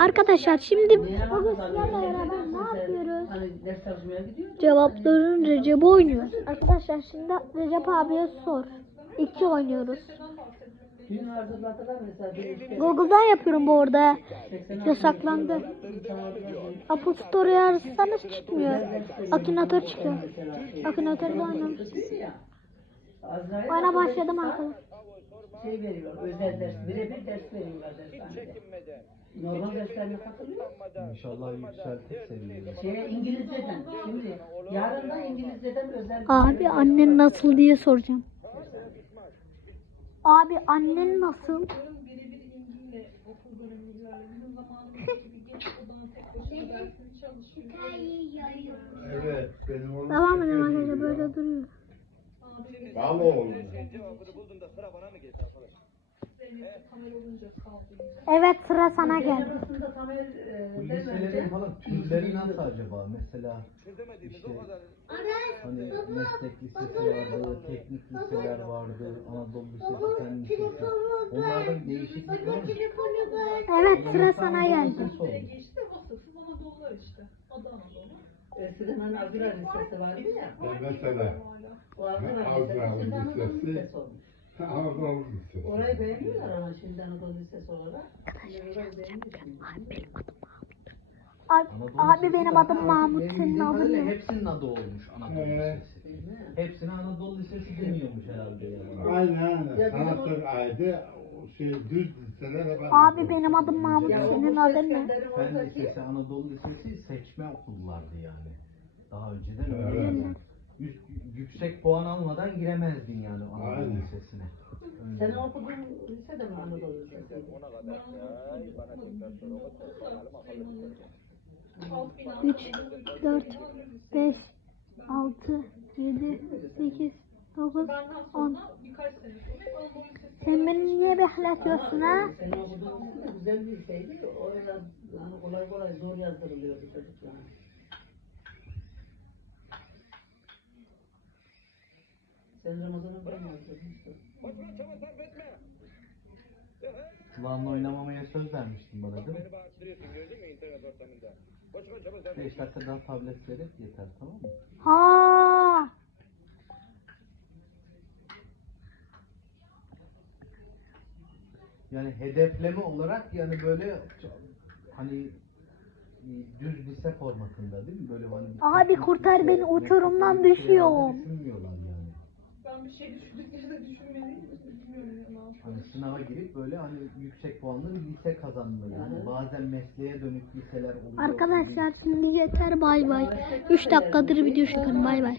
Arkadaşlar şimdi bugün sizlerle beraber ne yapıyoruz? Hani. Cevapların Recep oynuyoruz. Arkadaşlar şimdi Recep abiye sor. İki oynuyoruz. Google'dan yapıyorum bu arada. 86 Yasaklandı. Apple Store'u yazarsanız çıkmıyor. Akinator çıkıyor. Akinator'da oynamıştım. Oyuna başladım arkadaşlar. Şey veriyor, özel ders, birebir ders veriyorlar dershanede. Normal derslerine katılıyor. İnşallah yükseltir seviyeyi. Şeye İngilizceden, şimdi yarın da İngilizceden özel Abi annen nasıl diye soracağım. Abi annen nasıl? Evet, benim oğlum Devam edelim şeker arkadaşlar böyle duruyor. Bal oğlum. Evet sıra sana geldi. E, liselerin falan türleri nasıl acaba? Mesela işte hani meslek lisesi vardı, teknik liseler vardı, Anadolu Lisesi, Fen Lisesi. Onlardan değişiklik var mı? Evet sıra sana geldi. Eskiden hani Azra Lisesi vardı. Ya mesela Azra Lisesi, Anadolu Lisesi. Anadolu. Orayı beğeniyorlar ama şimdi Anadolu Lisesi olarak. Abi, Anadolu abi benim adım Mahmut senin adın ne? Hepsinin adı olmuş Anadolu. Lisesi. Hepsine Anadolu Lisesi demiyormuş herhalde yani. Aynen aynen. Sanatlar aydı. Şey, düz liseler hep Abi benim adım Mahmut senin adın ne? Fen Lisesi, Anadolu Lisesi seçme okullardı yani. Daha önceden Evet. Yüksek puan almadan giremezdin yani Anadolu Aynen. Lisesi'ne. Senin okuduğun lise de mi Anadolu Lisesi? 3, 4, 5, 6, 7, 8, 9, 10. Sen beni niye bekletiyorsun ha? Senin okuduğun güzel bir liseydi. Oraya yani kolay kolay zor yazdırılıyordu çocuklar. Sen Ramazan'ı ben yazdırmıştın. Kulağınla oynamamaya söz vermiştin bana değil mi? 5 dakika daha tablet verip yeter tamam mı? Ha. Yani hedefleme olarak yani böyle hani e, düz lise formatında değil mi? Böyle hani Abi kurtar beni, uçurumdan düşüyorum. Bir şey. Bilmiyorum ya ne yapayım. Hani sınava girip böyle hani yüksek puanlı bir lise kazanmalı. Yani bazen mesleğe dönük liseler oluyor. Arkadaşlar şimdi yeter bay bay. 3 dakikadır video çekiyorum bay bay.